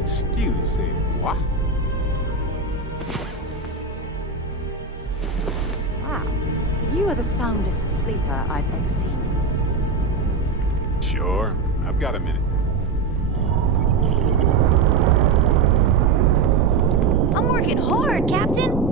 Excusez-moi. Wow. You are the soundest sleeper I've ever seen. Sure, I've got a minute. I'm working hard, Captain.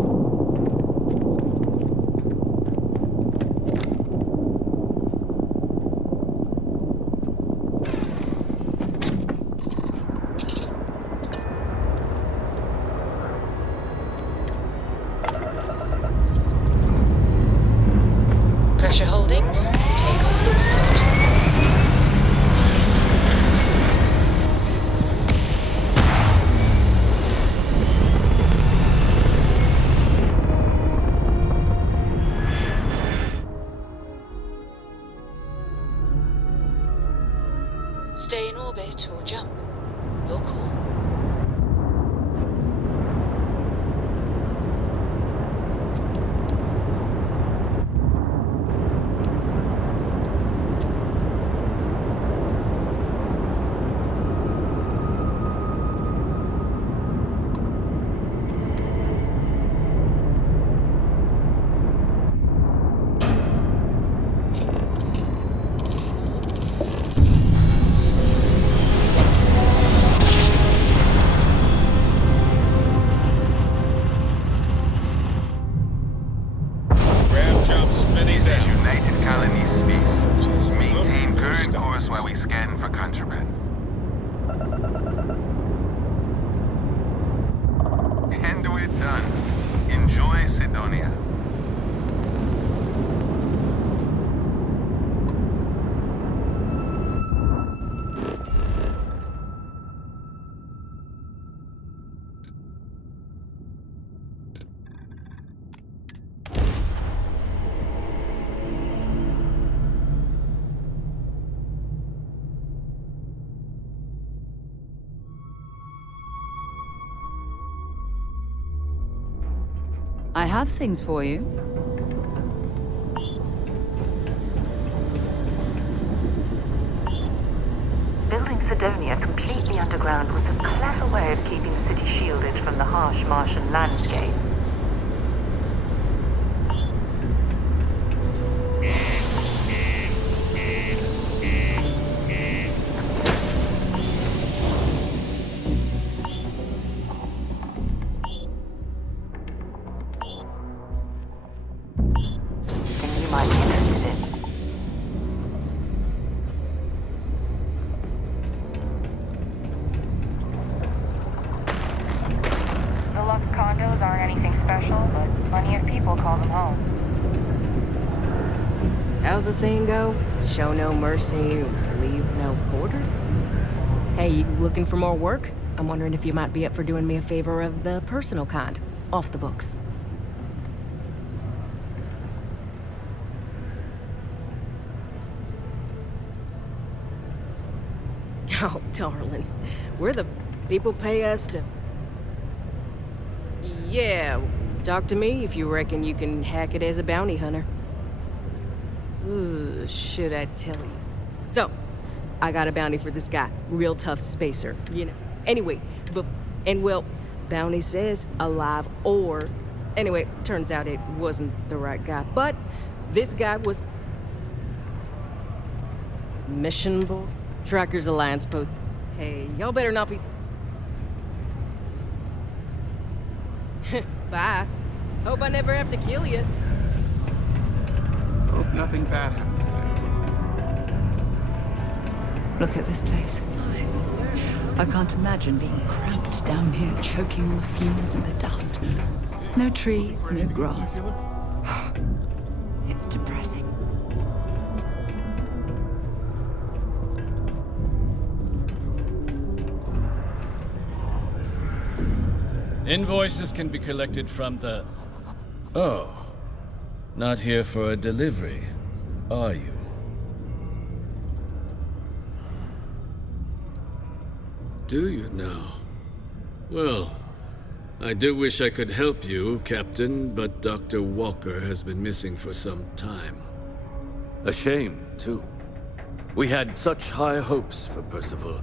Pressure holding. Takeoff looks good. Stay in orbit or jump. Your call. I have things for you. Building Sidonia completely underground was a clever way of keeping the city shielded from the harsh Martian landscape. You might be interested in. Deluxe condos aren't anything special, but plenty of people call them home. How's the saying go? Show no mercy, leave no quarter? Hey, you looking for more work? I'm wondering if you might be up for doing me a favor of the personal kind, off the books. Oh, darling. We're the people pay us to... Yeah, talk to me if you reckon you can hack it as a bounty hunter. Ooh, should I tell you? So, I got a bounty for this guy. Real tough spacer, you know. Anyway, bounty says alive or... Anyway, turns out it wasn't the right guy. But this guy was... Missionable? Trackers Alliance post. Hey, y'all better not be... Bye. Hope I never have to kill you. Hope nothing bad happens today. Look at this place. I can't imagine being cramped down here, choking on the fumes and the dust. No trees, no grass. It's depressing. Invoices can be collected from the... Oh. Not here for a delivery, are you? Do you now? Well, I do wish I could help you, Captain, but Dr. Walker has been missing for some time. A shame, too. We had such high hopes for Percival.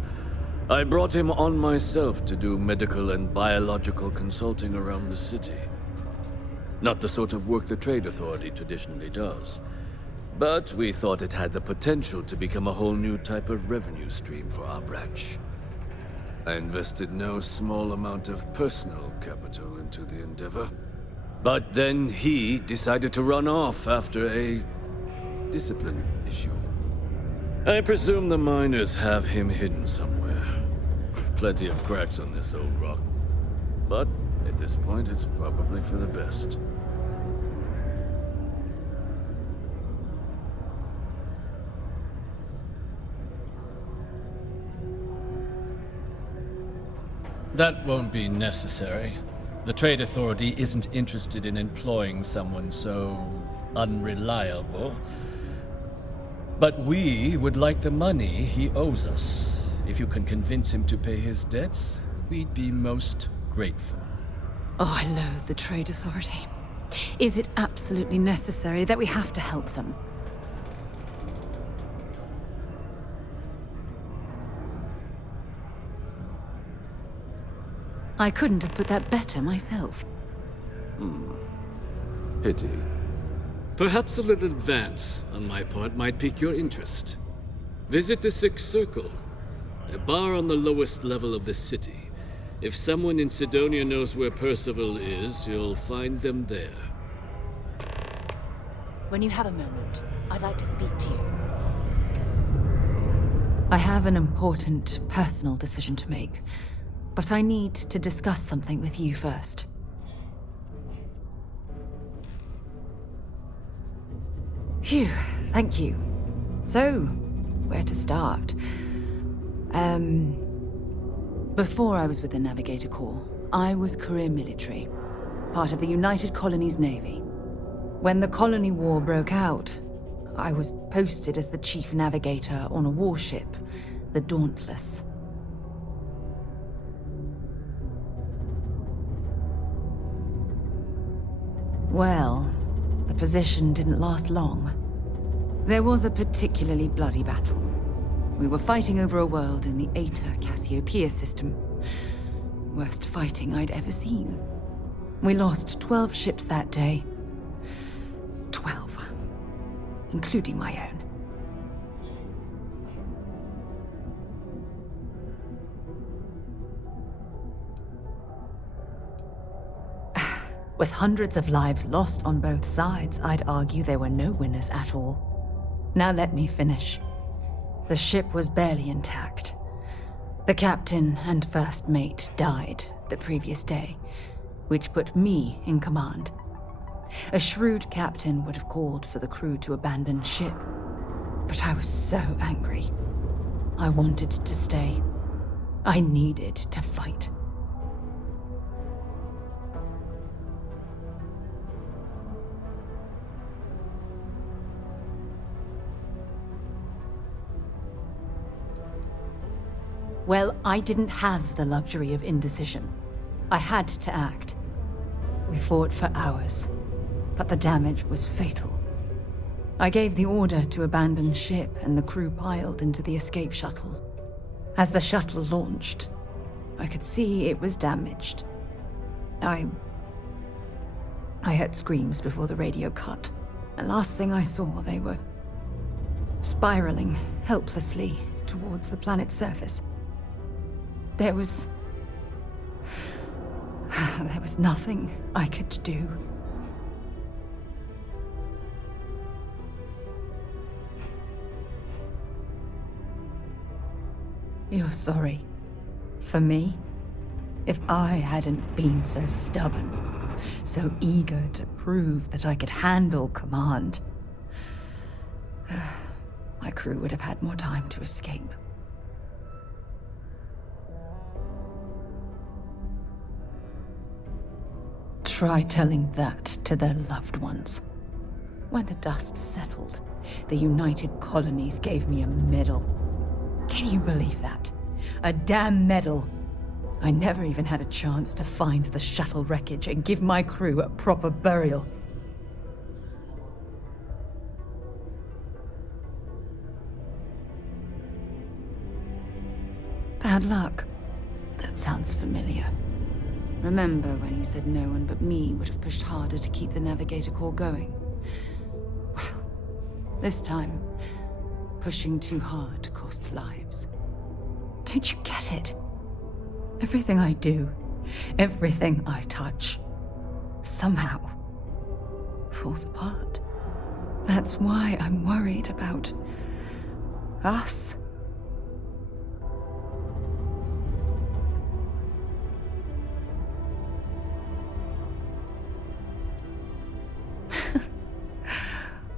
I brought him on myself to do medical and biological consulting around the city. Not the sort of work the Trade Authority traditionally does. But we thought it had the potential to become a whole new type of revenue stream for our branch. I invested no small amount of personal capital into the endeavor. But then he decided to run off after a discipline issue. I presume the miners have him hidden somewhere. Plenty of cracks on this old rock. But at this point, it's probably for the best. That won't be necessary. The Trade Authority isn't interested in employing someone so unreliable. But we would like the money he owes us. If you can convince him to pay his debts, we'd be most grateful. Oh, I loathe the Trade Authority. Is it absolutely necessary that we have to help them? I couldn't have put that better myself. Pity. Perhaps a little advance on my part might pique your interest. Visit the Sixth Circle, a bar on the lowest level of the city. If someone in Sidonia knows where Percival is, you'll find them there. When you have a moment, I'd like to speak to you. I have an important personal decision to make, but I need to discuss something with you first. Phew, thank you. So, where to start? Before I was with the Navigator Corps, I was career military, part of the United Colonies Navy. When the Colony War broke out, I was posted as the chief navigator on a warship, the Dauntless. Well, the position didn't last long. There was a particularly bloody battle. We were fighting over a world in the Eta Cassiopeia system. Worst fighting I'd ever seen. We lost 12 ships that day. 12. Including my own. With hundreds of lives lost on both sides, I'd argue there were no winners at all. Now let me finish. The ship was barely intact. The captain and first mate died the previous day, which put me in command. A shrewd captain would have called for the crew to abandon ship, but I was so angry. I wanted to stay. I needed to fight. Well, I didn't have the luxury of indecision. I had to act. We fought for hours, but the damage was fatal. I gave the order to abandon ship and the crew piled into the escape shuttle. As the shuttle launched, I could see it was damaged. I heard screams before the radio cut, and last thing I saw, they were spiraling helplessly towards the planet's surface. There was nothing I could do. You're sorry. For me? If I hadn't been so stubborn, so eager to prove that I could handle command, my crew would have had more time to escape. Try telling that to their loved ones. When the dust settled, the United Colonies gave me a medal. Can you believe that? A damn medal. I never even had a chance to find the shuttle wreckage and give my crew a proper burial. Bad luck. That sounds familiar. Remember when you said no one but me would have pushed harder to keep the Navigator core going? Well, this time, pushing too hard cost lives. Don't you get it? Everything I do, everything I touch, somehow falls apart. That's why I'm worried about us.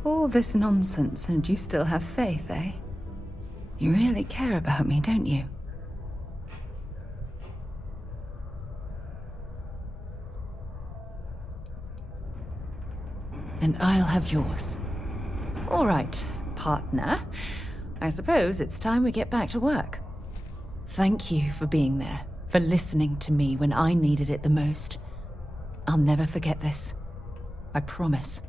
All this nonsense and you still have faith, eh? You really care about me, don't you? And I'll have yours. All right, partner. I suppose it's time we get back to work. Thank you for being there, for listening to me when I needed it the most. I'll never forget this. I promise.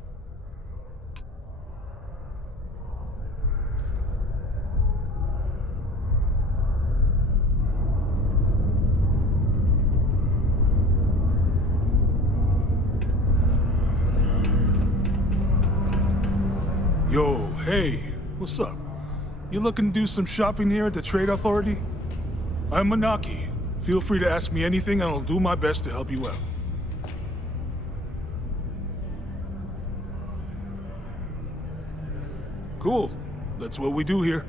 Yo, hey, what's up? You looking to do some shopping here at the Trade Authority? I'm Manaki. Feel free to ask me anything and I'll do my best to help you out. Cool. That's what we do here.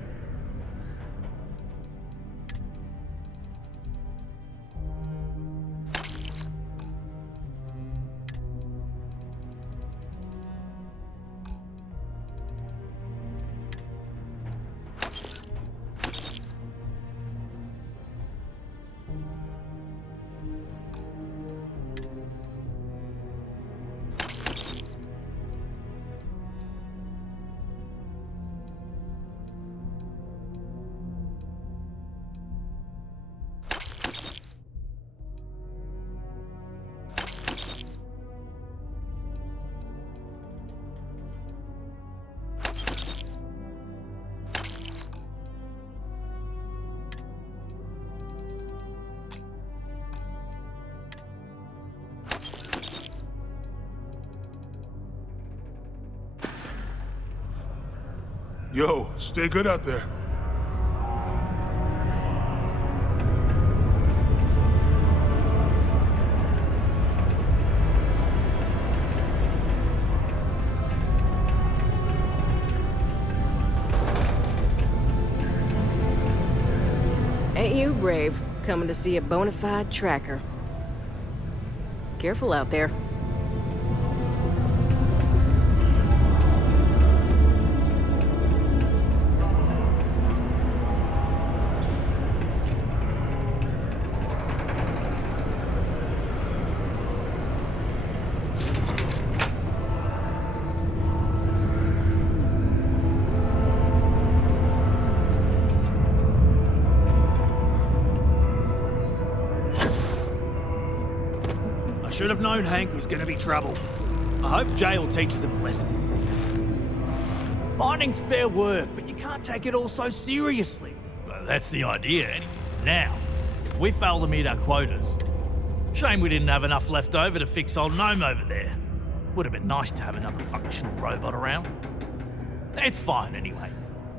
Yo, stay good out there. Ain't you brave, coming to see a bona fide tracker? Careful out there. Should have known Hank was gonna be trouble. I hope jail teaches him a lesson. Mining's fair work, but you can't take it all so seriously. Well, that's the idea, anyway. Now, if we fail to meet our quotas, shame we didn't have enough left over to fix old Gnome over there. Would have been nice to have another functional robot around. It's fine anyway.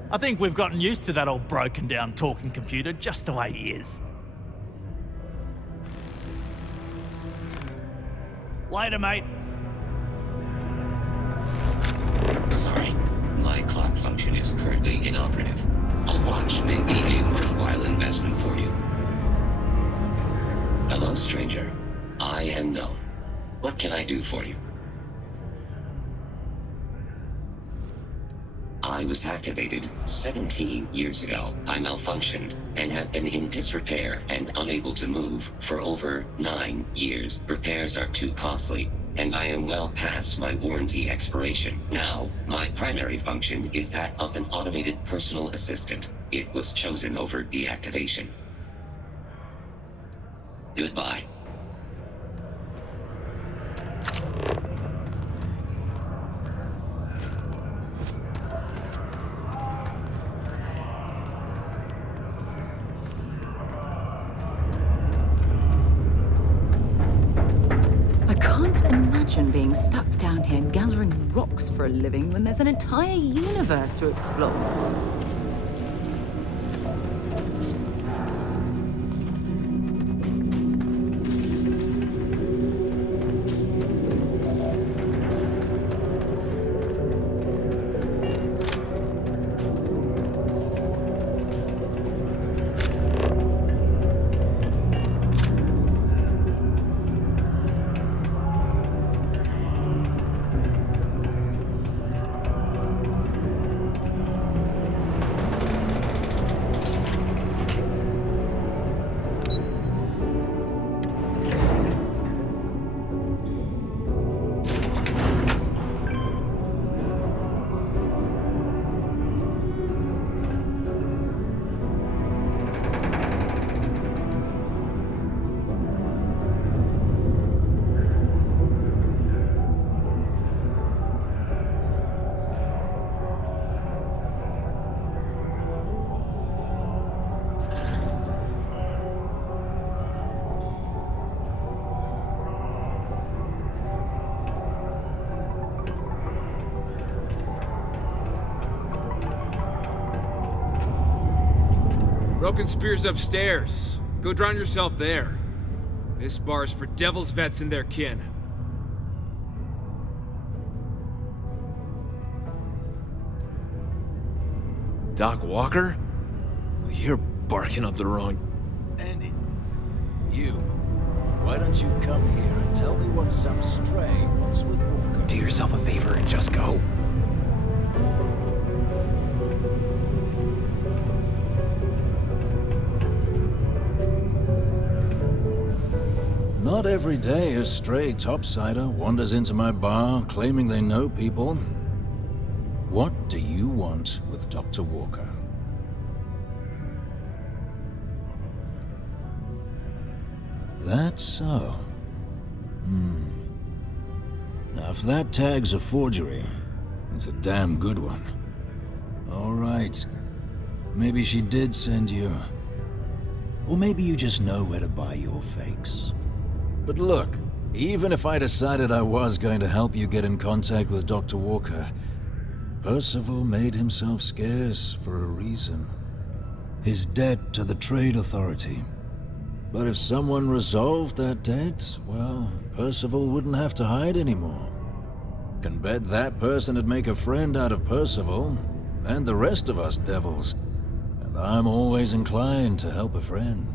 I think we've gotten used to that old broken down talking computer just the way he is. Later, mate. Sorry, my clock function is currently inoperative. A watch may be a worthwhile investment for you. Hello, stranger. I am known. What can I do for you? I was activated 17 years ago. I malfunctioned and have been in disrepair and unable to move for over 9 years. Repairs are too costly, and I am well past my warranty expiration. Now, my primary function is that of an automated personal assistant. It was chosen over deactivation. Goodbye. imagine being stuck down here gathering rocks for a living when there's an entire universe to explore. Broken Spear's upstairs. Go drown yourself there. This bar's for devil's vets and their kin. Doc Walker? You're barking up the wrong... Andy, you. Why don't you come here and tell me what some stray wants with Walker? Do yourself a favor and just go. Not every day a stray topsider wanders into my bar claiming they know people. What do you want with Dr. Walker? That's so. Now, if that tag's a forgery, it's a damn good one. All right. Maybe she did send you. Or maybe you just know where to buy your fakes. But look, even if I decided I was going to help you get in contact with Dr. Walker, Percival made himself scarce for a reason. His debt to the Trade Authority. But if someone resolved that debt, well, Percival wouldn't have to hide anymore. Can bet that person would make a friend out of Percival, and the rest of us devils. And I'm always inclined to help a friend.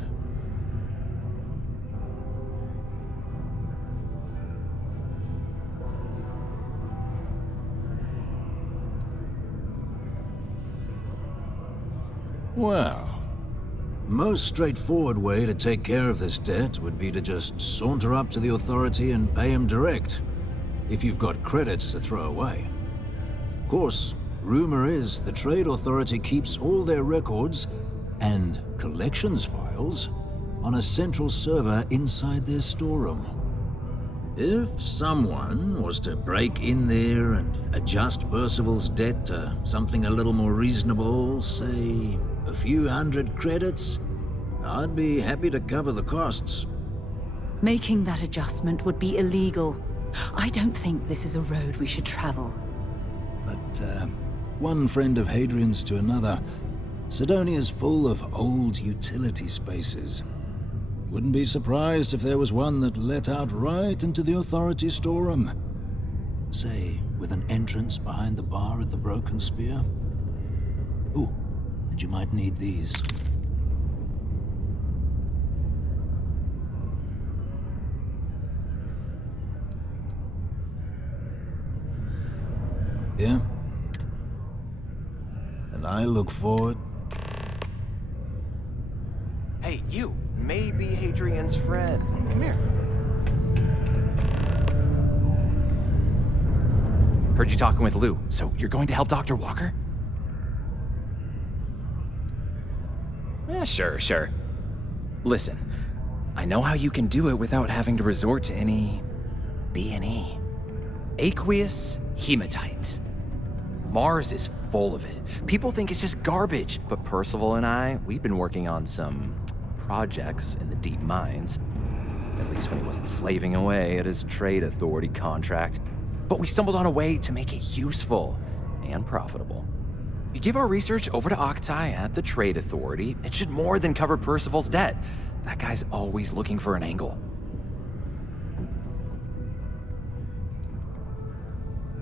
Well, most straightforward way to take care of this debt would be to just saunter up to the Authority and pay him direct, if you've got credits to throw away. Of course, rumor is the Trade Authority keeps all their records and collections files on a central server inside their storeroom. If someone was to break in there and adjust Percival's debt to something a little more reasonable, say a few hundred credits, I'd be happy to cover the costs. Making that adjustment would be illegal. I don't think this is a road we should travel. But, one friend of Hadrian's to another, Sidonia's full of old utility spaces. Wouldn't be surprised if there was one that let out right into the Authority storeroom. Say, with an entrance behind the bar at the Broken Spear. Ooh, and you might need these. Yeah? And I look forward... Hey, you! Maybe Hadrian's friend. Come here. Heard you talking with Lou, so you're going to help Dr. Walker? Yeah, sure. Listen, I know how you can do it without having to resort to any... B&E. Aqueous hematite. Mars is full of it. People think it's just garbage, but Percival and I, we've been working on some projects in the deep mines. At least when he wasn't slaving away at his trade authority contract. But we stumbled on a way to make it useful and profitable. You give our research over to Octai at the trade authority, it should more than cover Percival's debt. That guy's always looking for an angle.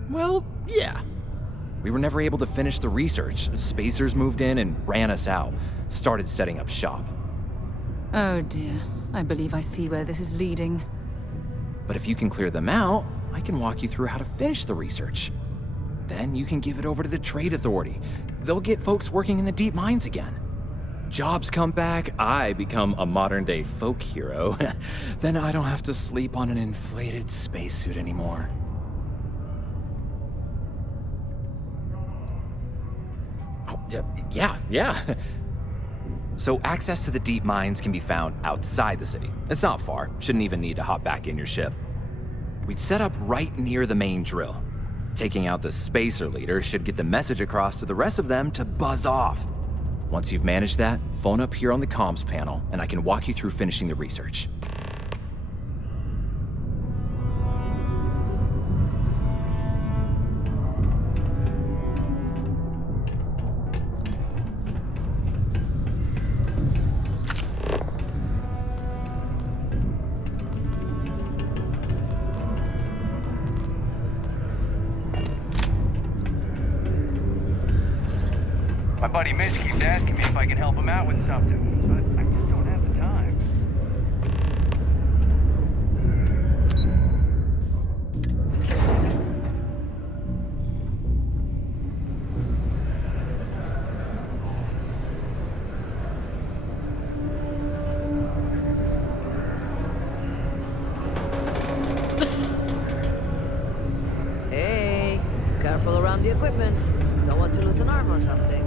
Well, yeah. We were never able to finish the research. Spacers moved in and ran us out. Started setting up shop. Oh dear. I believe I see where this is leading. But if you can clear them out, I can walk you through how to finish the research. Then you can give it over to the trade authority. They'll get folks working in the deep mines again. Jobs come back, I become a modern-day folk hero. Then I don't have to sleep on an inflated spacesuit anymore. Oh, yeah. So access to the deep mines can be found outside the city. It's not far. Shouldn't even need to hop back in your ship. We'd set up right near the main drill. Taking out the spacer leader should get the message across to the rest of them to buzz off. Once you've managed that, phone up here on the comms panel, and I can walk you through finishing the research. My buddy Mitch keeps asking me if I can help him out with something, but I just don't have the time. Hey, careful around the equipment. Don't want to lose an arm or something.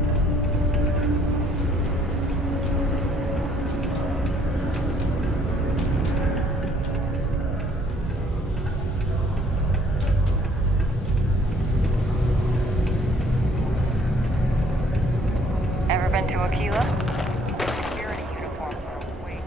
Ever been to Aquila? Security uniforms are way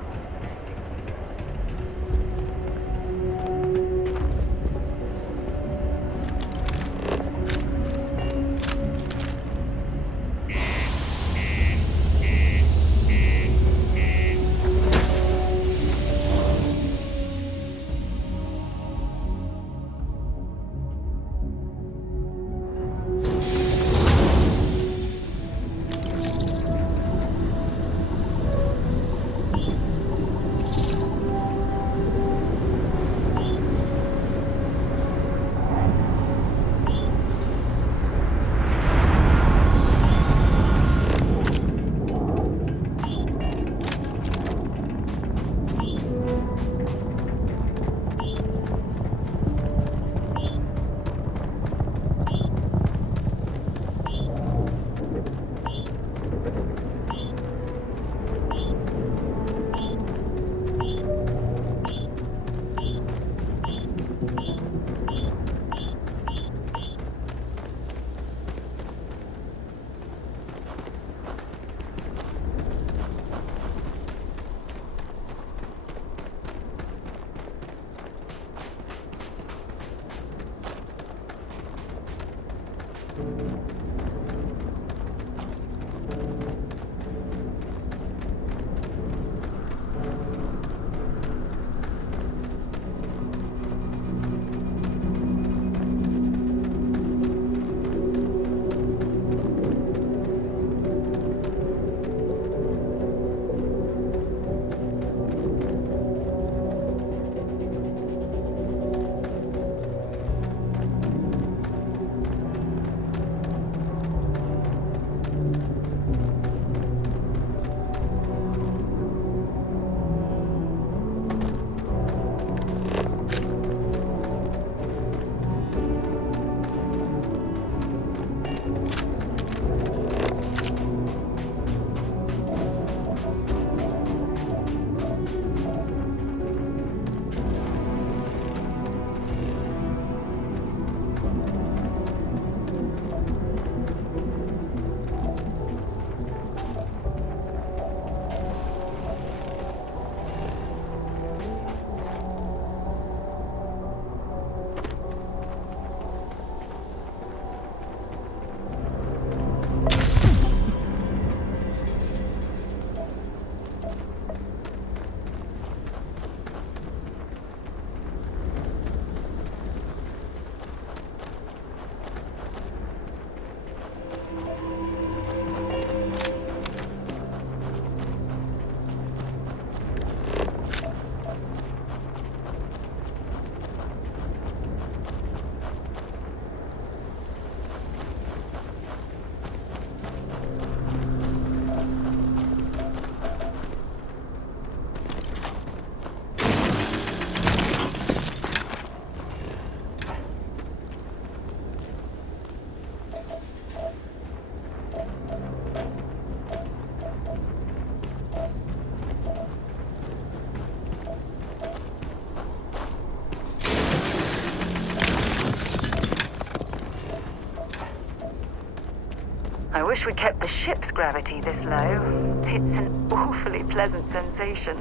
I wish we kept the ship's gravity this low. It's an awfully pleasant sensation.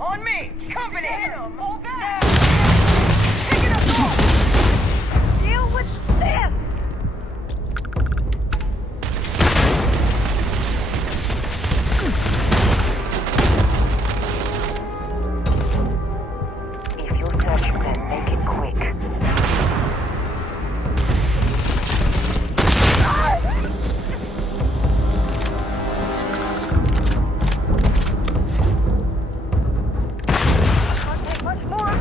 On me! Company! Hold that! Pick it up all! Deal with this! If you're searching them, make it quick. Can't take much more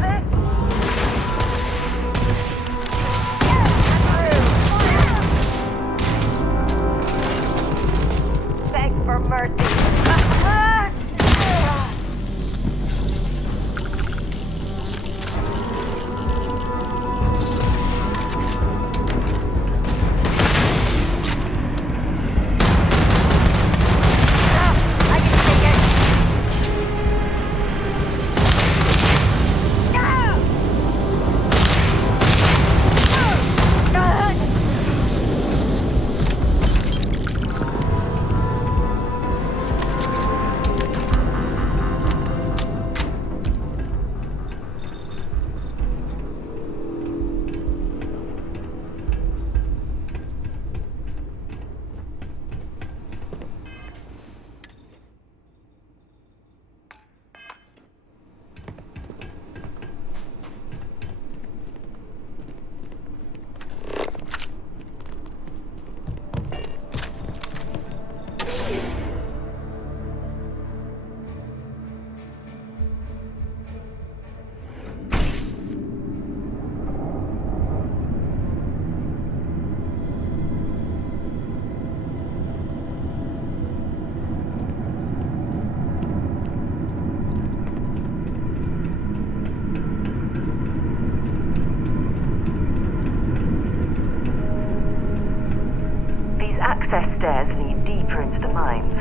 access stairs lead deeper into the mines.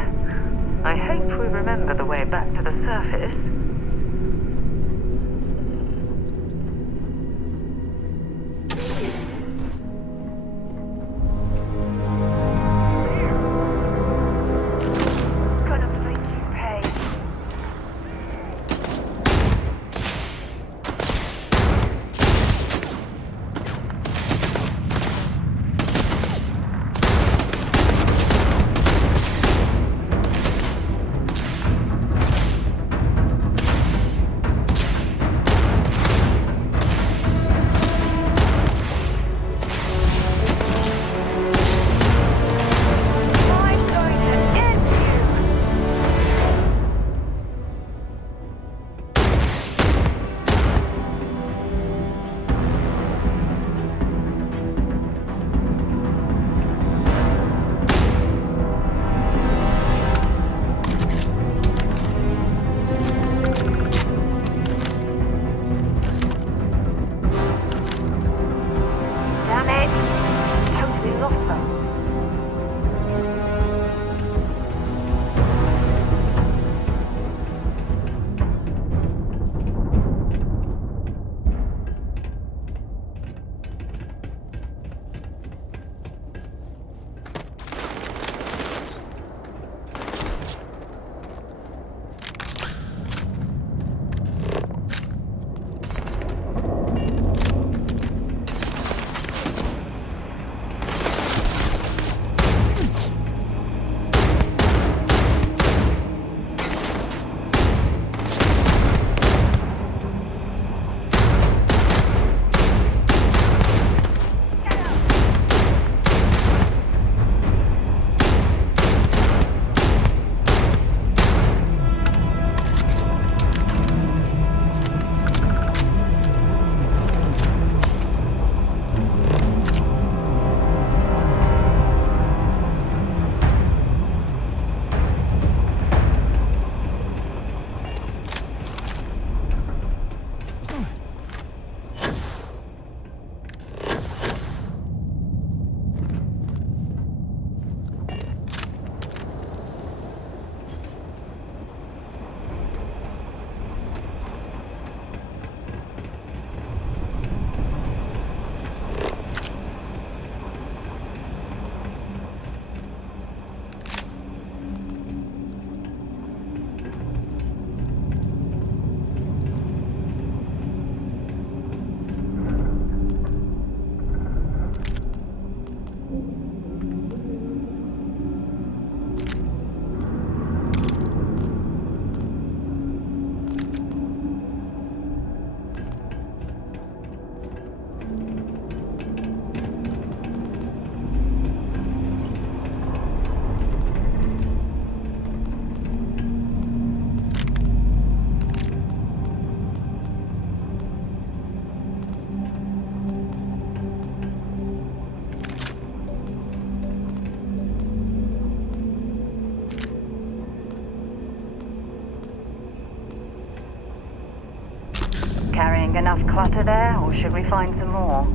I hope we remember the way back to the surface. Carrying enough clutter there, or should we find some more?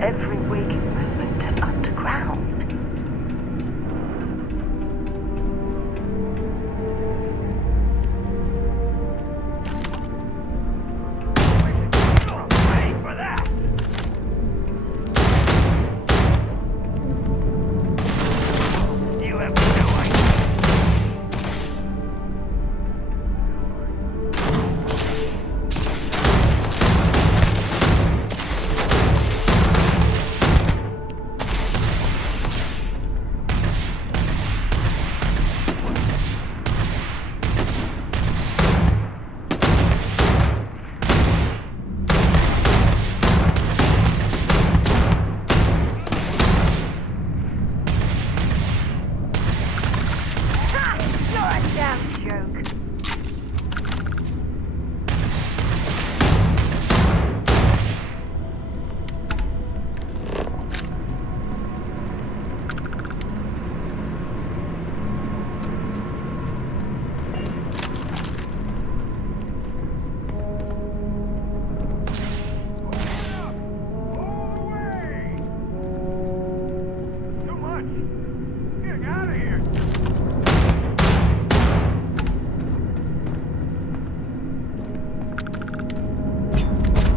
Every waking moment underground.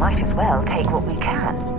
might as well take what we can.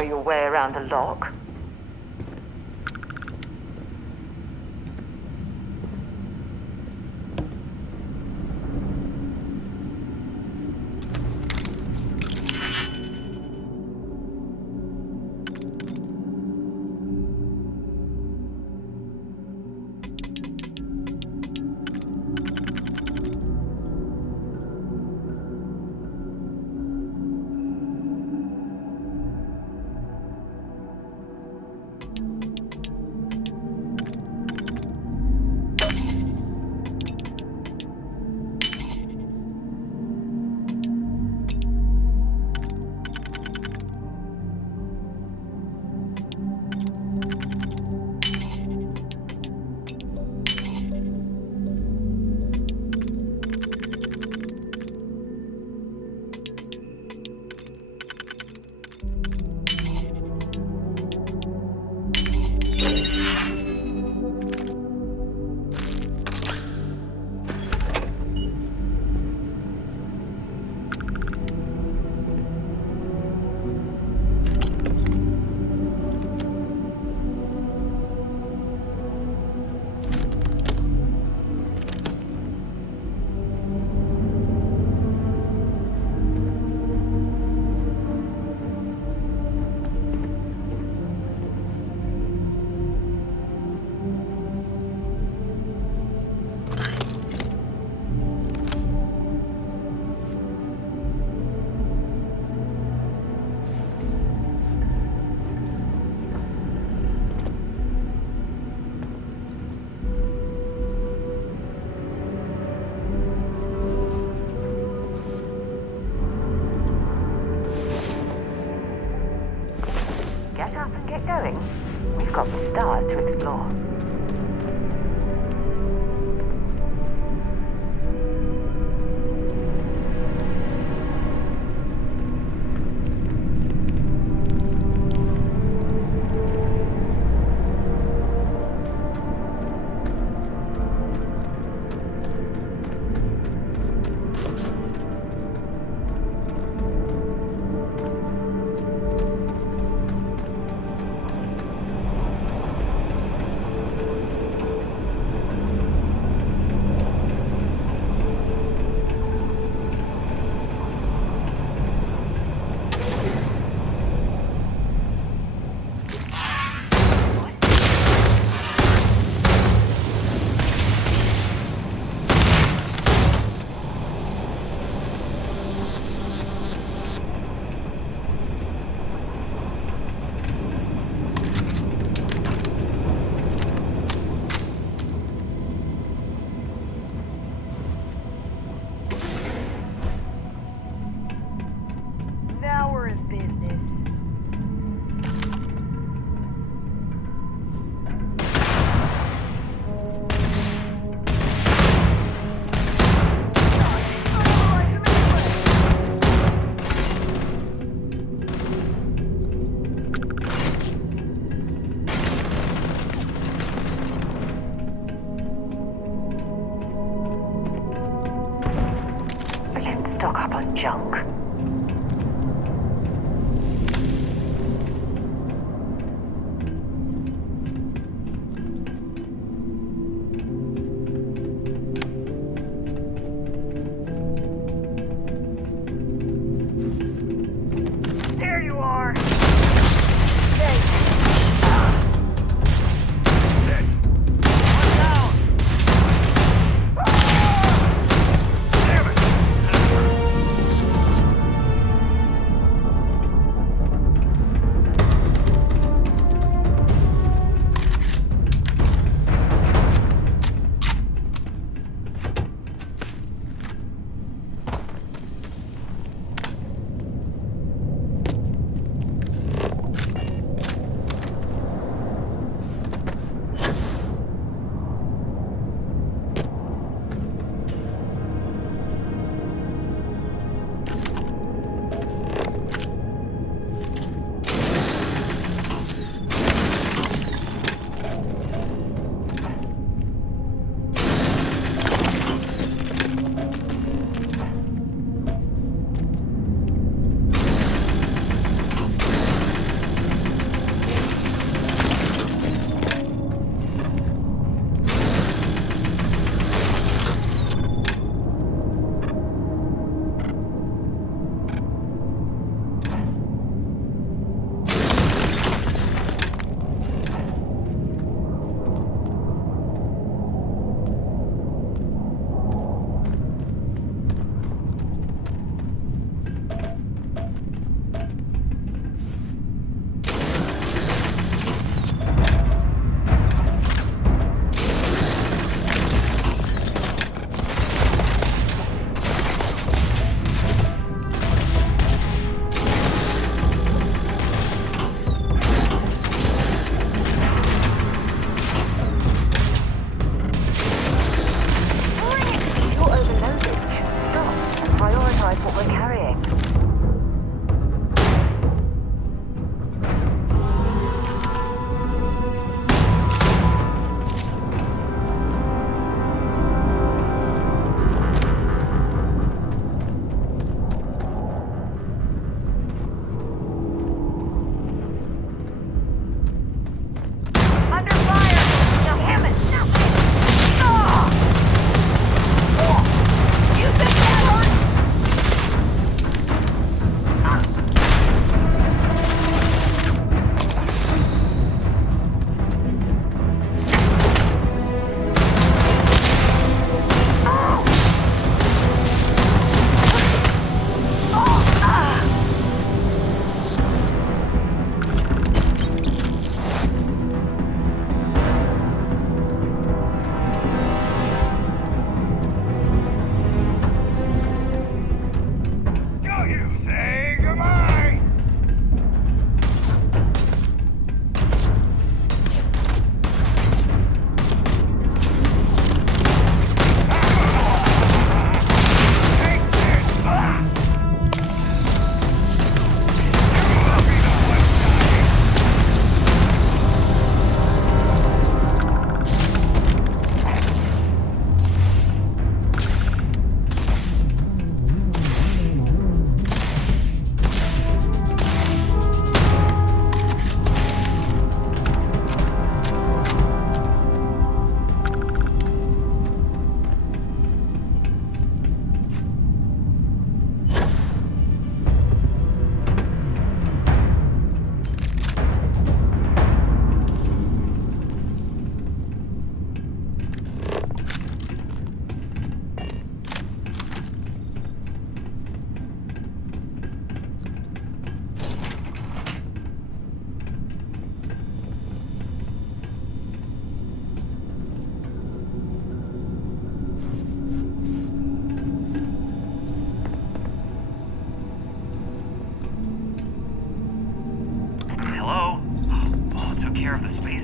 know your way around a lock. Get up and get going. We've got the stars to explore. Now we're in business. I didn't stock up on junk. There you are.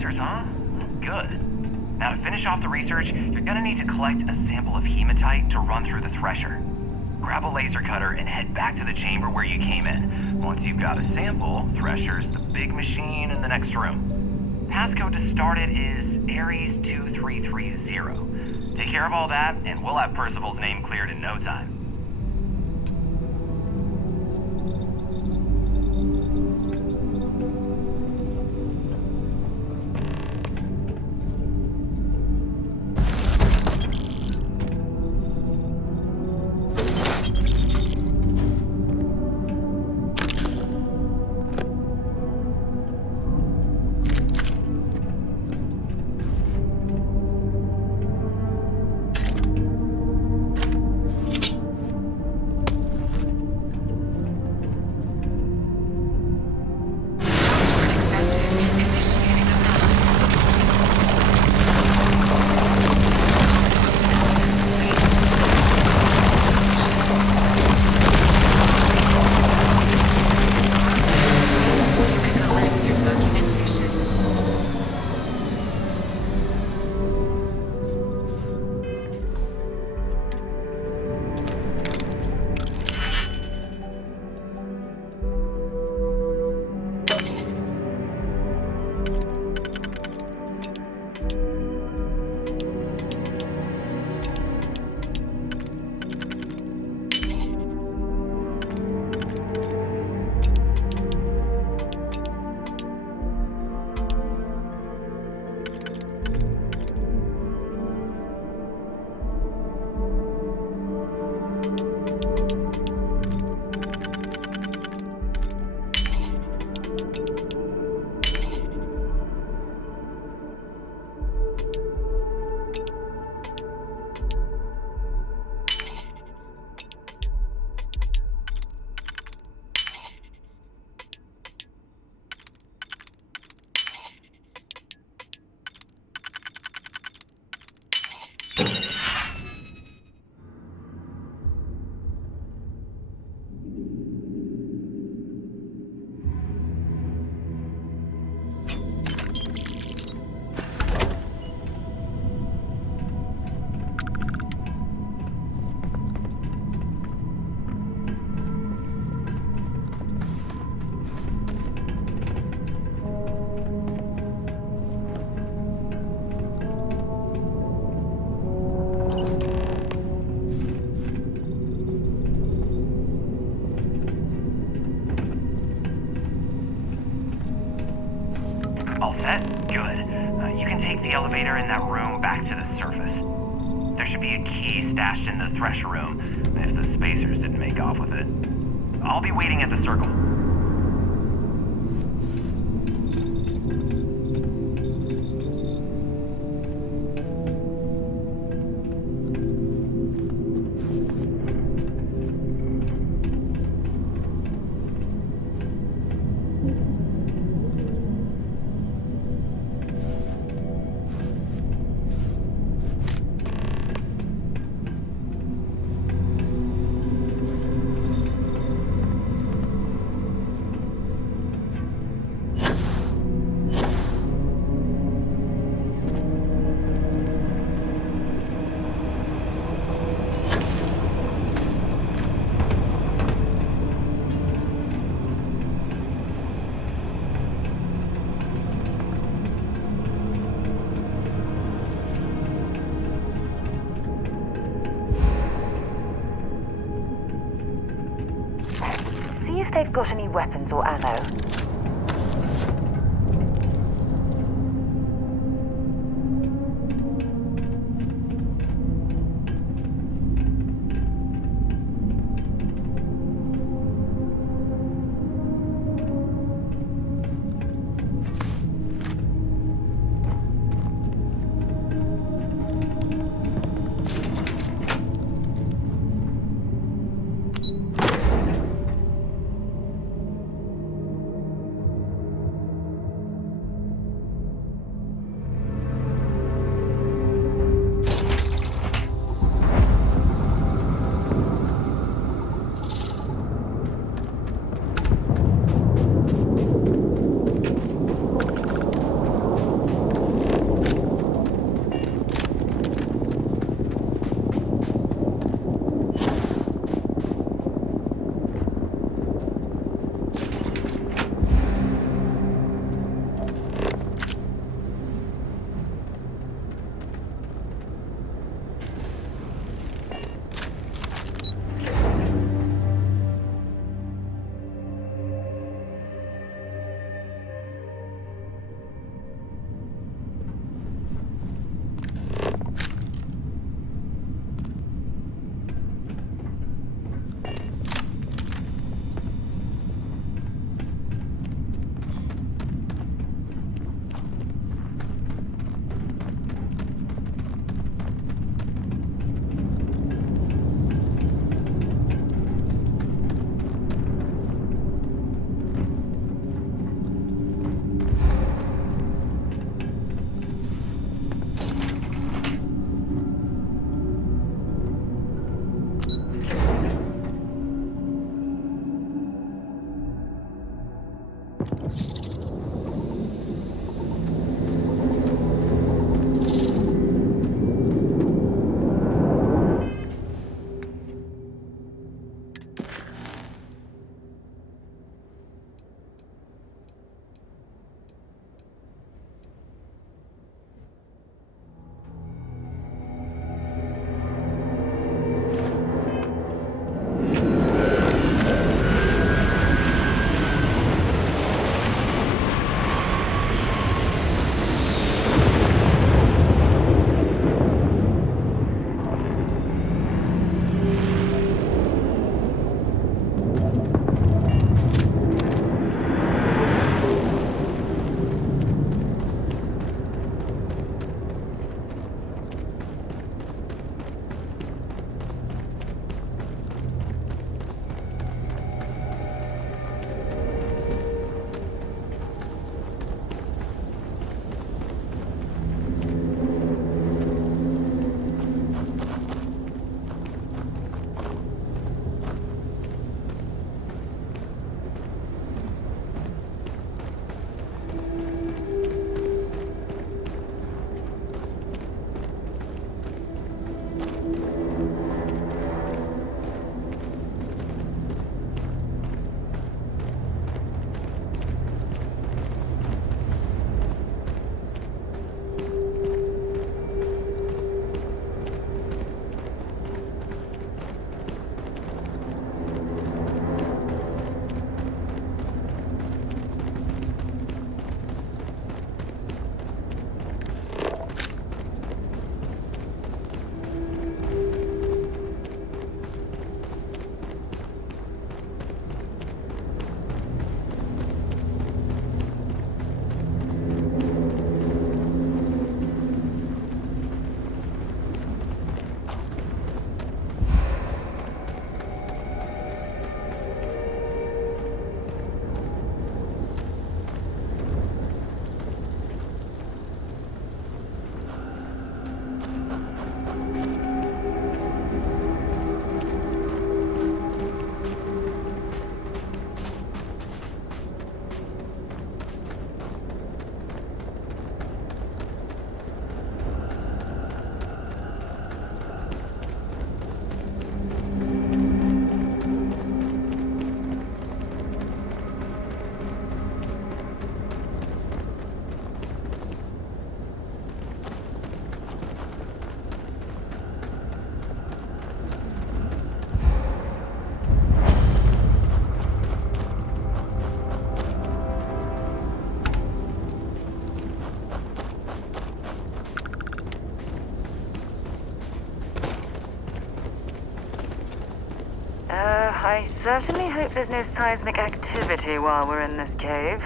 spacers, huh? Good. Now to finish off the research, you're gonna need to collect a sample of hematite to run through the thresher. Grab a laser cutter and head back to the chamber where you came in. Once you've got a sample, Thresher's the big machine in the next room. Passcode to start it is Ares 2330. Take care of all that, and we'll have Percival's name cleared in no time. Password accepted. Initiating analysis. Analysis complete. Process complete. Collect your documentation. All set? Good. You can take the elevator in that room back to the surface. There should be a key stashed in the Thresher room, if the spacers didn't make off with it. I'll be waiting at the circle. See if they've got any weapons or ammo. I certainly hope there's no seismic activity while we're in this cave.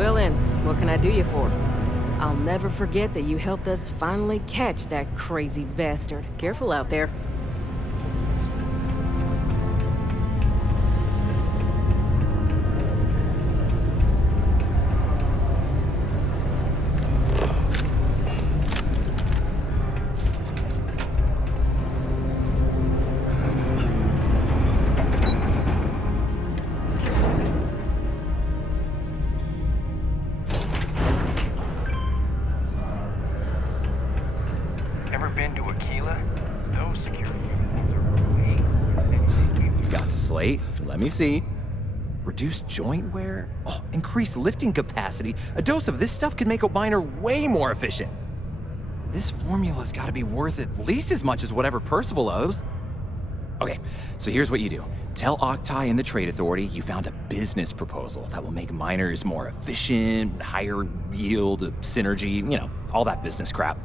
Well then, what can I do you for? I'll never forget that you helped us finally catch that crazy bastard. Careful out there. Ever been to Aquila? No security. You've got the slate. Let me see. Reduced joint wear? Oh, increased lifting capacity. A dose of this stuff could make a miner way more efficient. This formula's gotta be worth at least as much as whatever Percival owes. Okay, so here's what you do. Tell Octai and the Trade Authority you found a business proposal that will make miners more efficient, higher yield, synergy, you know, all that business crap.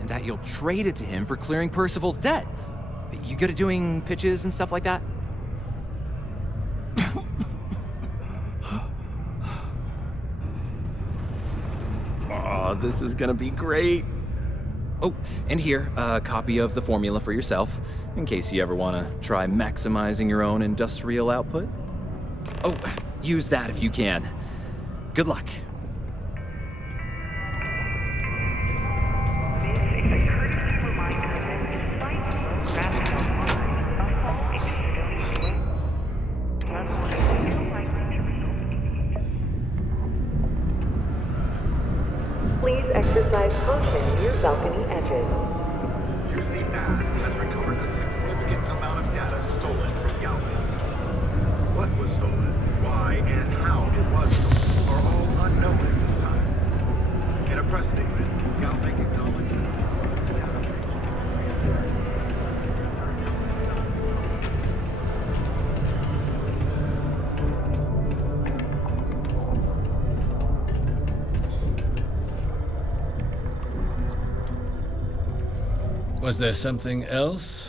And that you'll trade it to him for clearing Percival's debt. You good at doing pitches and stuff like that? Oh, this is gonna be great. Oh, and here, a copy of the formula for yourself, in case you ever want to try maximizing your own industrial output. Oh, use that if you can. Good luck. Please exercise caution near balcony edges. UC Mass has recovered a significant amount of data stolen from Galvin. What was stolen, why, and how it was stolen are all unknown at this time. In a press statement, Galvin acknowledged Was there something else?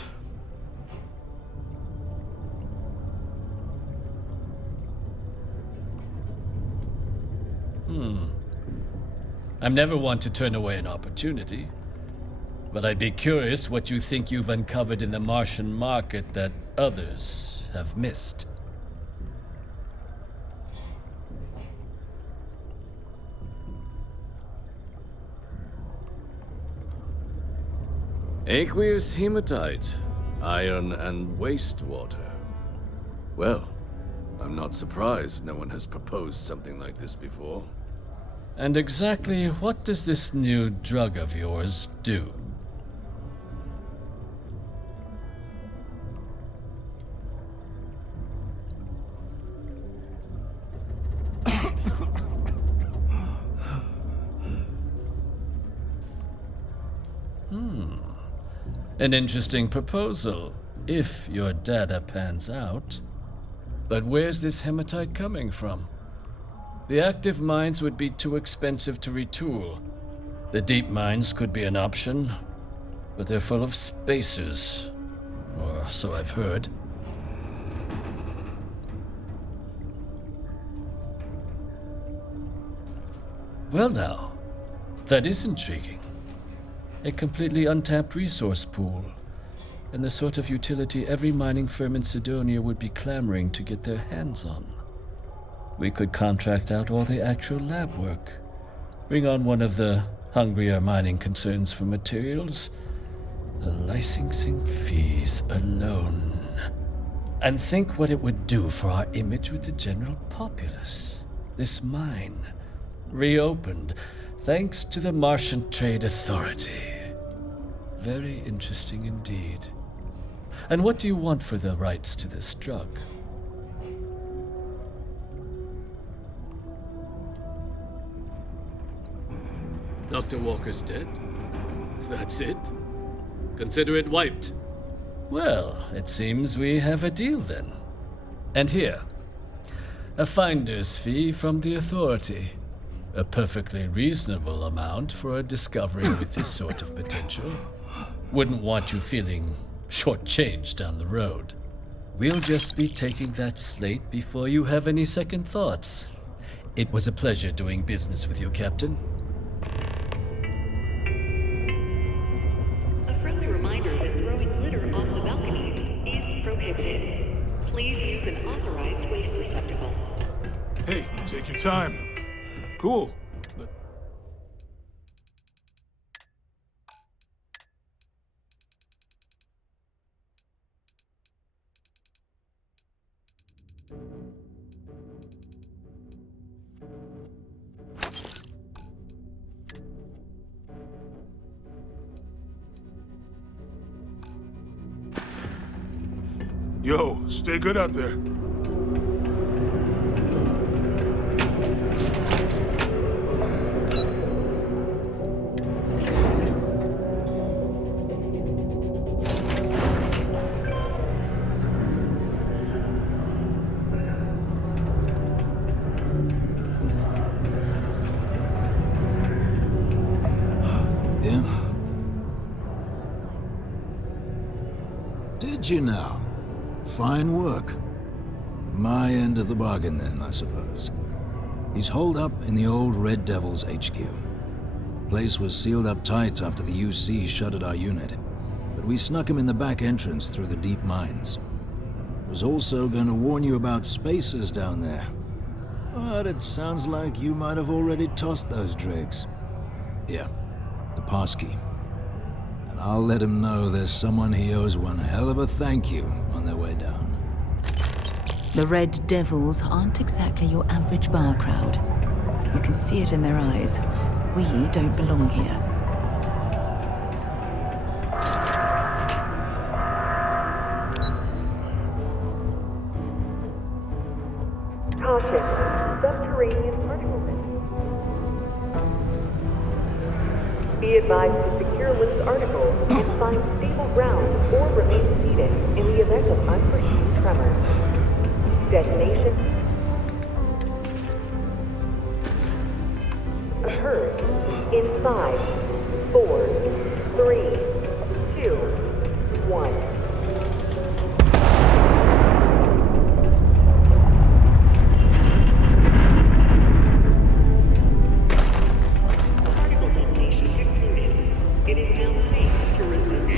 I'm never one to turn away an opportunity, but I'd be curious what you think you've uncovered in the Martian market that others have missed. Aqueous hematite, iron and wastewater. Well, I'm not surprised no one has proposed something like this before. And exactly what does this new drug of yours do? An interesting proposal, if your data pans out. But where's this hematite coming from? The active mines would be too expensive to retool. The deep mines could be an option, but they're full of spacers, or so I've heard. Well now, that is intriguing. A completely untapped resource pool, and the sort of utility every mining firm in Sidonia would be clamoring to get their hands on. We could contract out all the actual lab work, bring on one of the hungrier mining concerns for materials, the licensing fees alone. And think what it would do for our image with the general populace. This mine, reopened, thanks to the Martian Trade Authority. Very interesting indeed. And what do you want for the rights to this drug? Dr. Walker's dead? That's it? Consider it wiped. Well, it seems we have a deal then. And here, a finder's fee from the Authority. A perfectly reasonable amount for a discovery with this sort of potential. Wouldn't want you feeling shortchanged down the road. We'll just be taking that slate before you have any second thoughts. It was a pleasure doing business with you, Captain. A friendly reminder that throwing litter off the balconies is prohibited. Please use an authorized waste receptacle. Hey, take your time. Cool. Yo, stay good out there. Yeah? Did you now? Fine work. My end of the bargain then, I suppose. He's holed up in the old Red Devil's HQ. Place was sealed up tight after the UC shuttered our unit, but we snuck him in the back entrance through the deep mines. Was also going to warn you about spacers down there. But it sounds like you might have already tossed those dregs. Here, the passkey. And I'll let him know there's someone he owes one hell of a thank you on their way down. The Red Devils aren't exactly your average bar crowd. You can see it in their eyes. We don't belong here. Caution, subterranean particle. Be advised to secure loose articles and find stable ground or remain seated in the event of unforeseen tremors. Detonation occurs in 5, 4, 3, 2, 1. It is now safe to resume.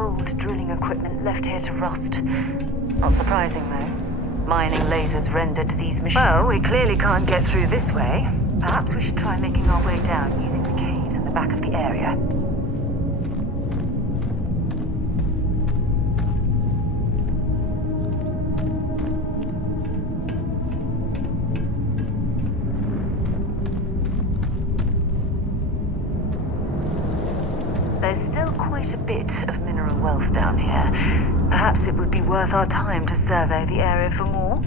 old drilling equipment left here to rust. Not surprising, though. Mining lasers rendered to these machines. Well, we clearly can't get through this way. Perhaps we should try making our way down using the caves in the back of the area. There's still quite a bit of mineral wealth down here. Perhaps it would be worth our time to survey the area for more.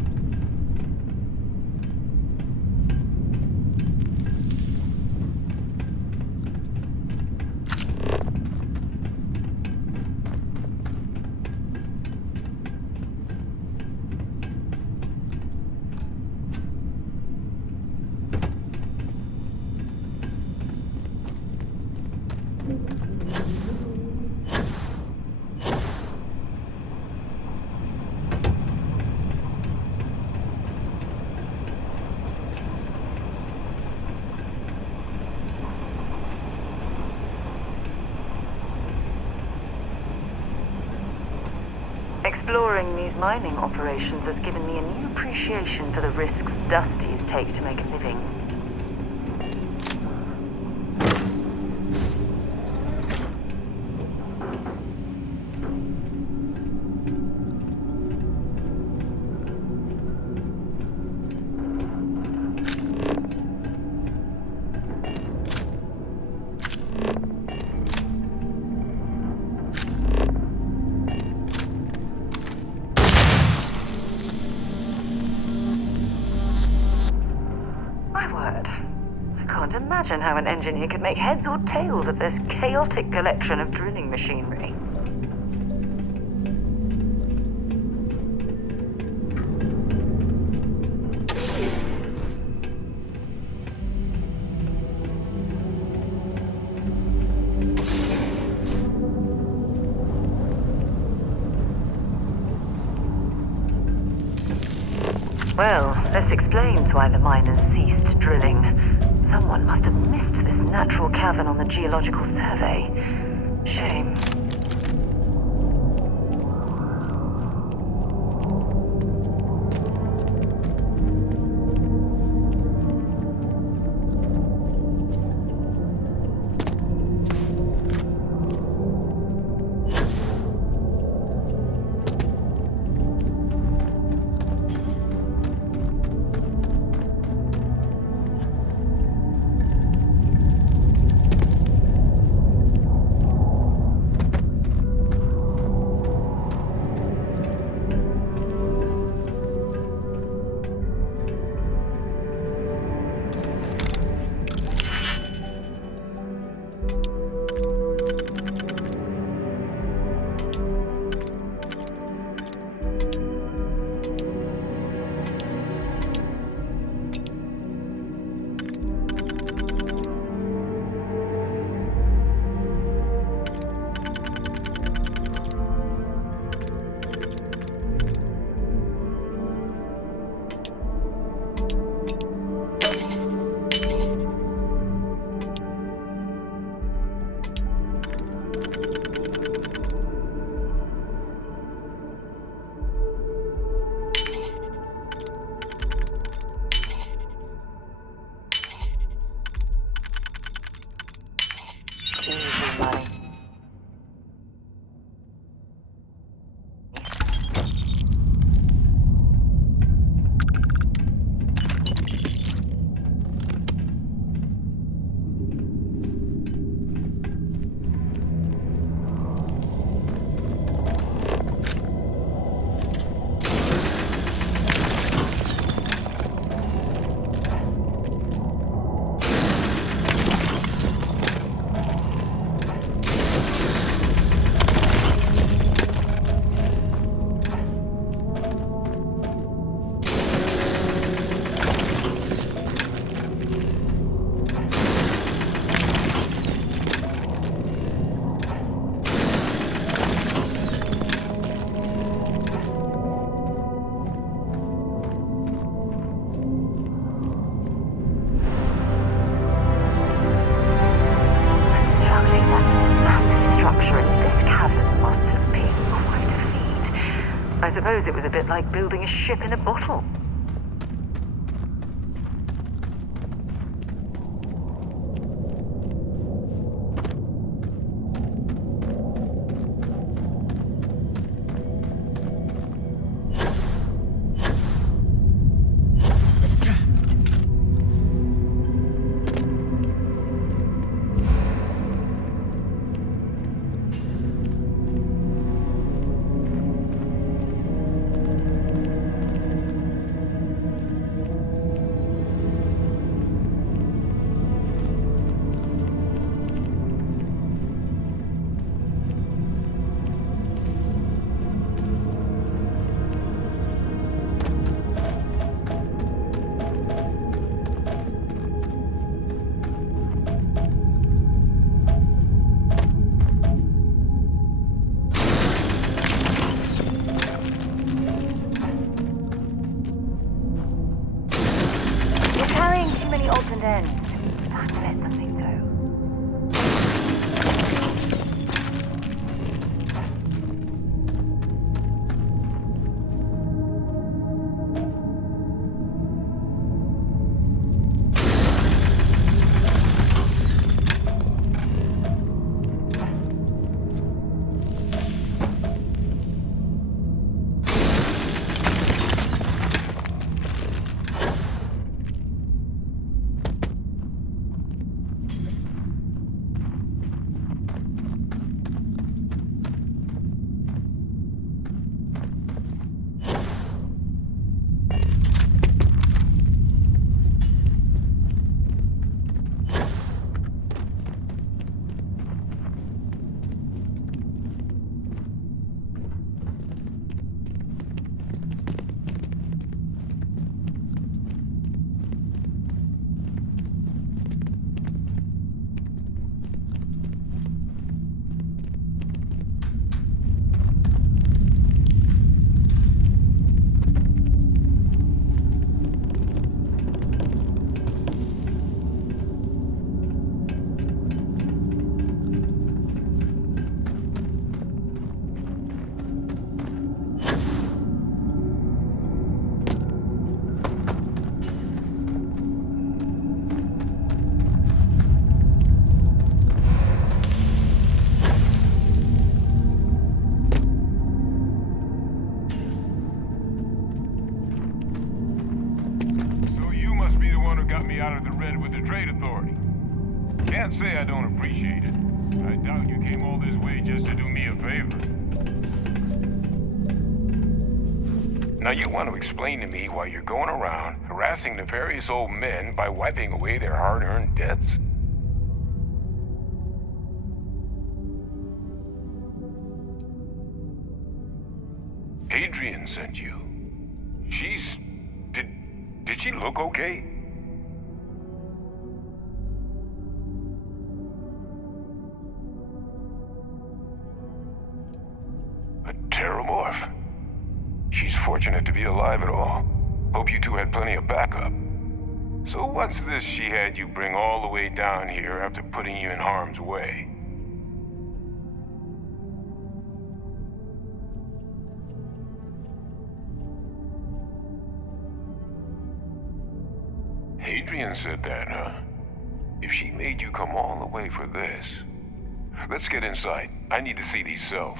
Exploring these mining operations has given me a new appreciation for the risks Dusties take to make a living. Imagine how an engineer could make heads or tails of this chaotic collection of drilling machinery. Well, this explains why the miners ceased drilling. Someone must have missed this natural cavern on the geological survey. Shame. I suppose it was a bit like building a ship in a bottle. Time to let something go. Can't say I don't appreciate it. I doubt you came all this way just to do me a favor. Now you want to explain to me why you're going around harassing nefarious old men by wiping away their hard-earned debts? Adrian sent you. She's... Did she look okay? A terramorph. She's fortunate to be alive at all. Hope you two had plenty of backup. So what's this she had you bring all the way down here after putting you in harm's way? Adrian said that, huh? If she made you come all the way for this... Let's get inside. I need to see these cells.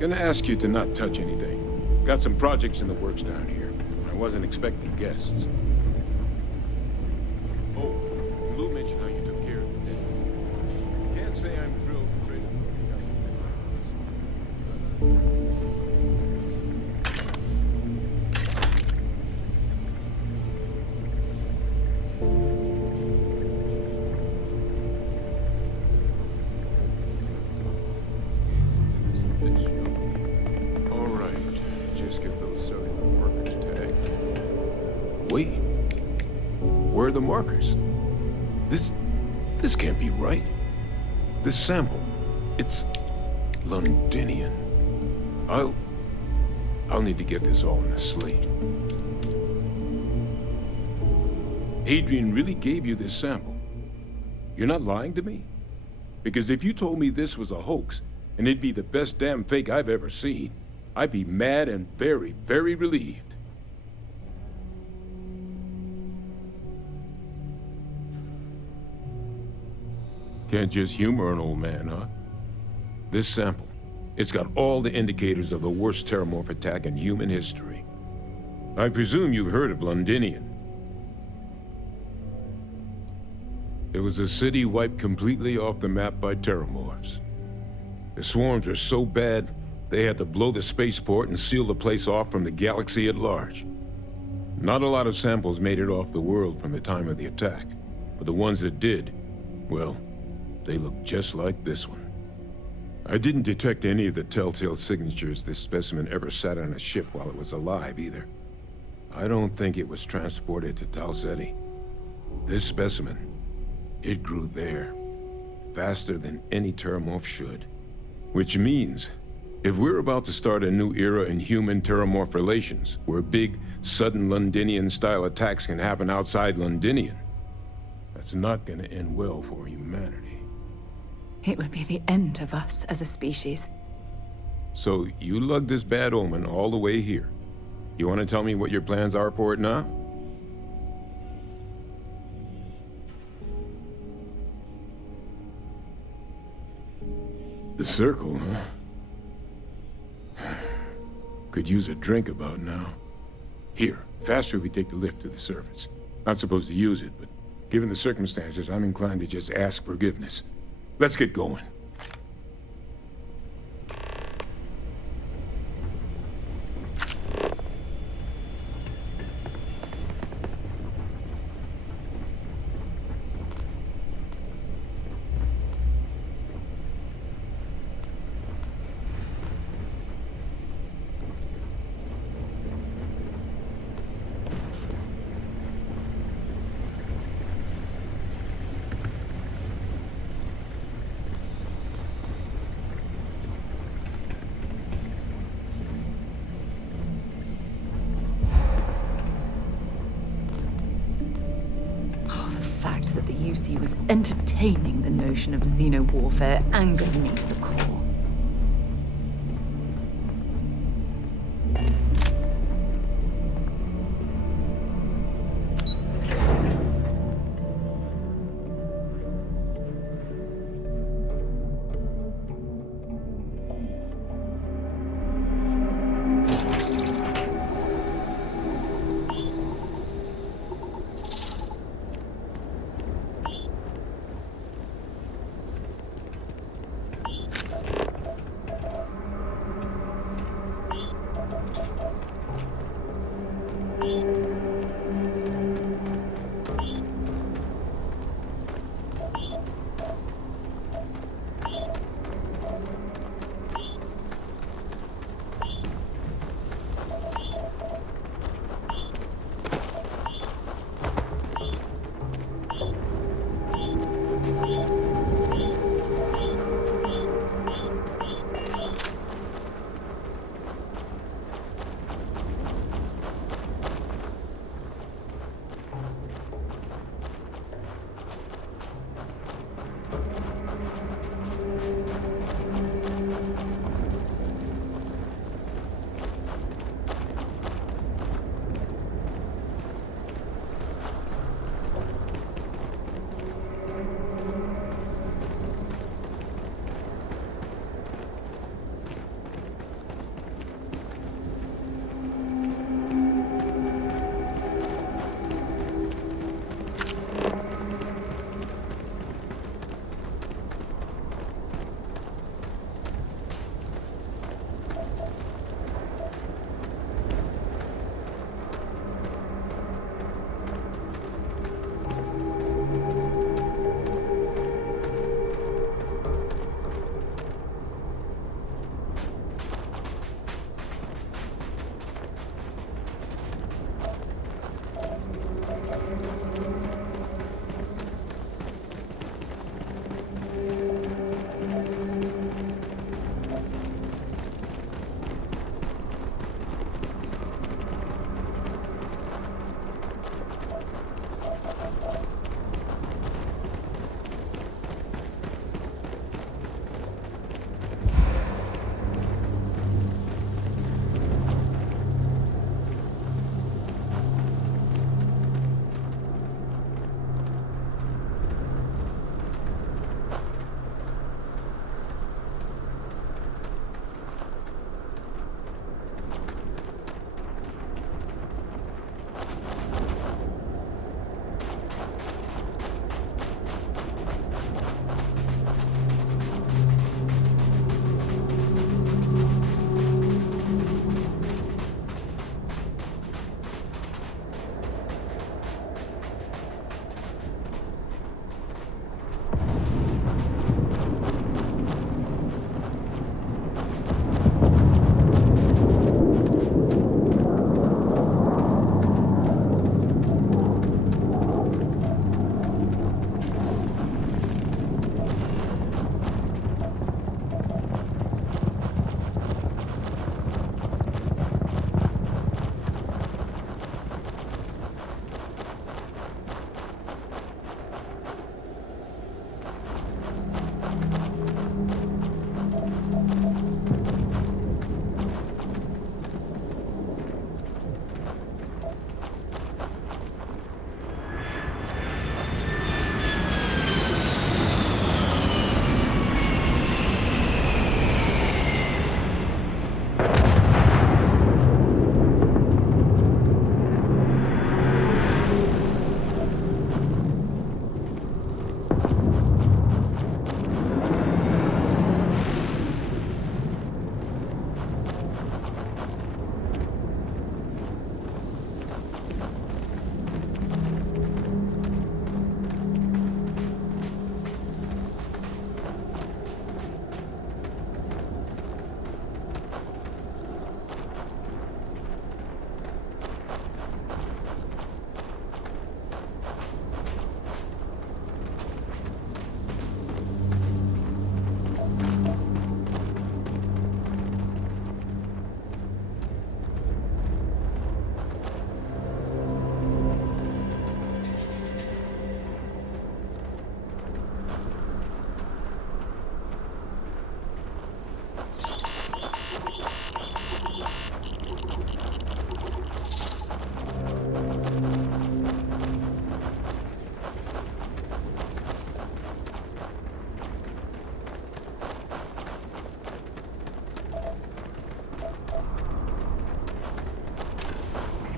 Gonna ask you to not touch anything. Got some projects in the works down here. I wasn't expecting guests. Oh, Lou mentioned how you took care of the dead. Can't say I'm thrilled to trade markers. This can't be right. This sample, it's Londinian. I'll need to get this all in a slate. Adrian really gave you this sample. You're not lying to me? Because if you told me this was a hoax, and it'd be the best damn fake I've ever seen, I'd be mad and very, very relieved. Can't just humor an old man, huh? This sample, it's got all the indicators of the worst terramorph attack in human history. I presume you've heard of Londinian. It was a city wiped completely off the map by terramorphs. The swarms were so bad, they had to blow the spaceport and seal the place off from the galaxy at large. Not a lot of samples made it off the world from the time of the attack, but the ones that did, well, they look just like this one. I didn't detect any of the telltale signatures this specimen ever sat on a ship while it was alive, either. I don't think it was transported to Tal Ceti. This specimen, it grew there, faster than any terramorph should. Which means, if we're about to start a new era in human-terramorph relations, where big, sudden Londinian-style attacks can happen outside Londinian, that's not gonna end well for humanity. It would be the end of us as a species. So, you lugged this bad omen all the way here. You want to tell me what your plans are for it now? The circle, huh? Could use a drink about now. Here, faster we take the lift to the surface. Not supposed to use it, but given the circumstances, I'm inclined to just ask forgiveness. Let's get going. UC was entertaining the notion of xeno-warfare angers me to the core.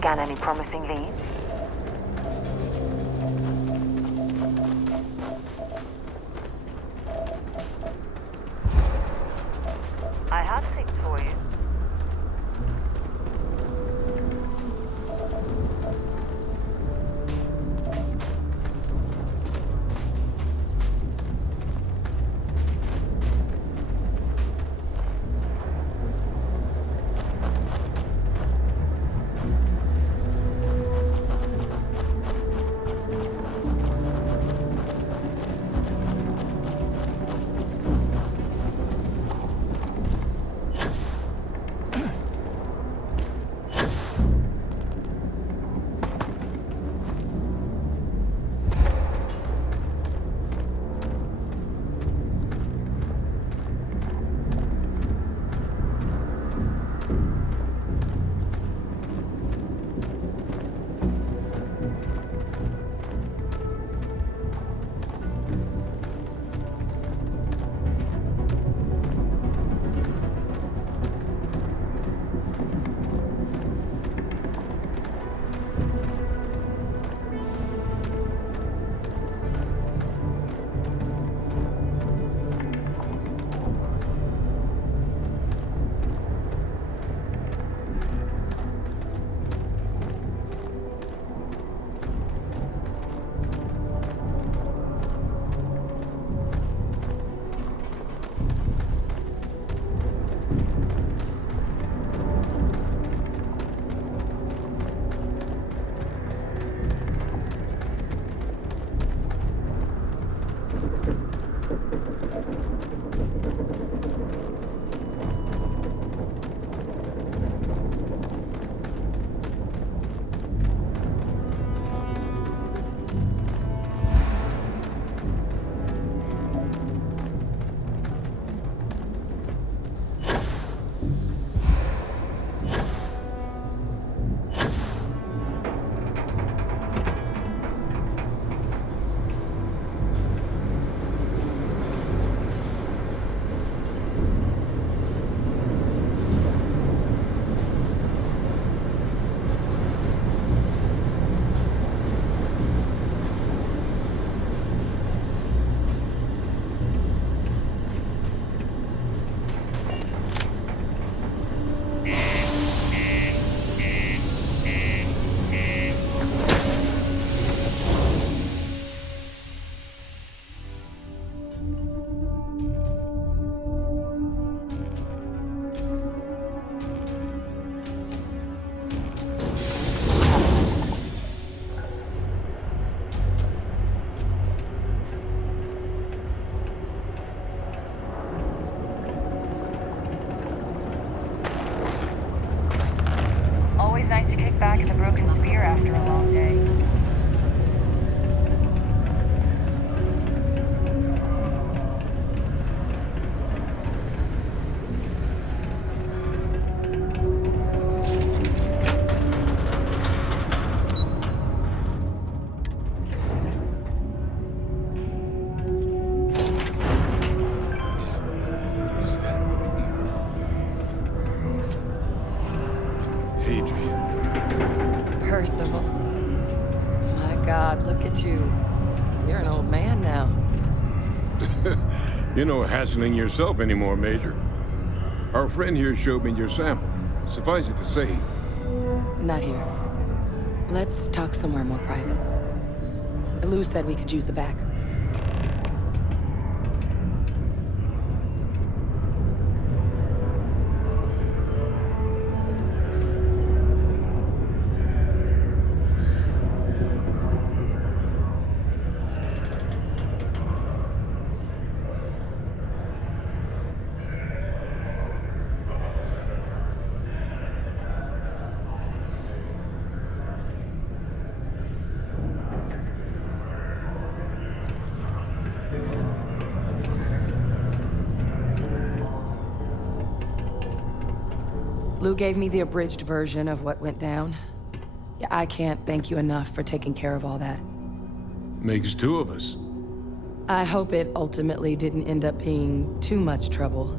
scan any promising leads? I have things for you. Always nice to kick back at the Broken Spear after a long day. Is that really her? Hadrian. Percival. My God, look at you. You're an old man now. You're no hassling yourself anymore, Major. Our friend here showed me your sample. Suffice it to say... Not here. Let's talk somewhere more private. Lou said we could use the back. Lou gave me the abridged version of what went down. Yeah, I can't thank you enough for taking care of all that. Makes two of us. I hope it ultimately didn't end up being too much trouble.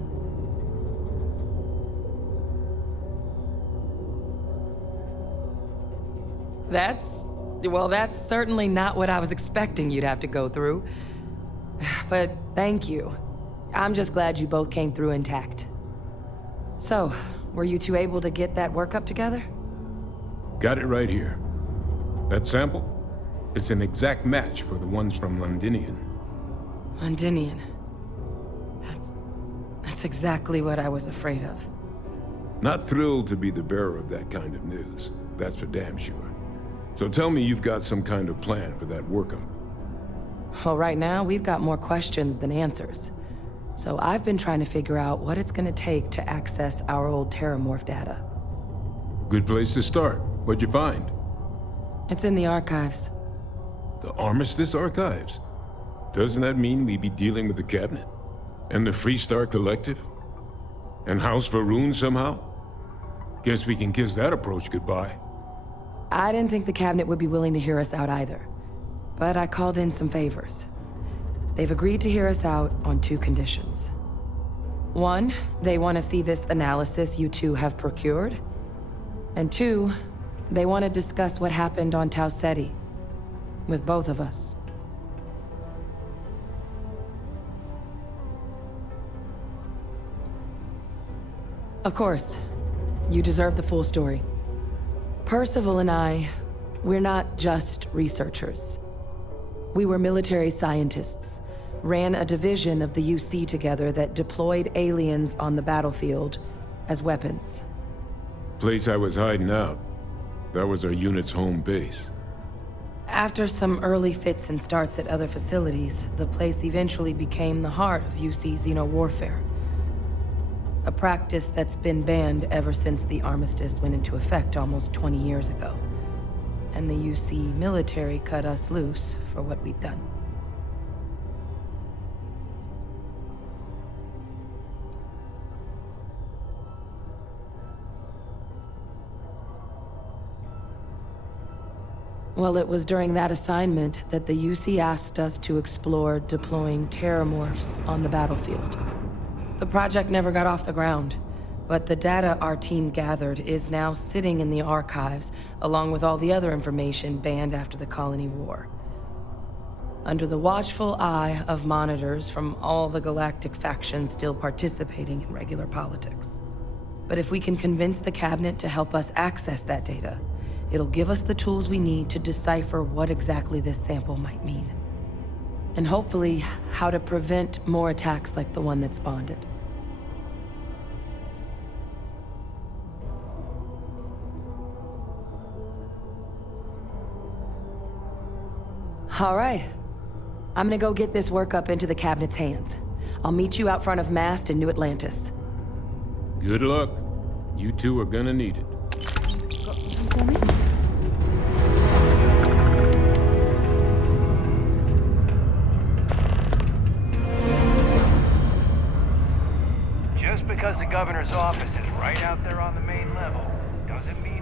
That's certainly not what I was expecting you'd have to go through. But thank you. I'm just glad you both came through intact. So, were you two able to get that workup together? Got it right here. That sample? It's an exact match for the ones from Londinian. Londinian. That's exactly what I was afraid of. Not thrilled to be the bearer of that kind of news. That's for damn sure. So tell me you've got some kind of plan for that workup. Well, right now, we've got more questions than answers. So I've been trying to figure out what it's gonna take to access our old Terramorph data. Good place to start. What'd you find? It's in the archives. The Armistice Archives? Doesn't that mean we'd be dealing with the Cabinet? And the Freestar Collective? And House Varun somehow? Guess we can kiss that approach goodbye. I didn't think the Cabinet would be willing to hear us out either. But I called in some favors. They've agreed to hear us out on 2 conditions. 1, they want to see this analysis you two have procured. And 2, they want to discuss what happened on Tau Ceti. With both of us. Of course, you deserve the full story. Percival and I, we're not just researchers. We were military scientists, ran a division of the UC together that deployed aliens on the battlefield as weapons. Place I was hiding out. That was our unit's home base. After some early fits and starts at other facilities, the place eventually became the heart of UC xeno-warfare. A practice that's been banned ever since the armistice went into effect almost 20 years ago. And the UC military cut us loose for what we'd done. Well, it was during that assignment that the UC asked us to explore deploying terramorphs on the battlefield. The project never got off the ground, but the data our team gathered is now sitting in the archives, along with all the other information banned after the Colony War. Under the watchful eye of monitors from all the galactic factions still participating in regular politics. But if we can convince the Cabinet to help us access that data, it'll give us the tools we need to decipher what exactly this sample might mean. And hopefully, how to prevent more attacks like the one that spawned it. All right. I'm gonna go get this workup into the Cabinet's hands. I'll meet you out front of Mast in New Atlantis. Good luck. You two are gonna need it. Just because the governor's office is right out there on the main level, doesn't mean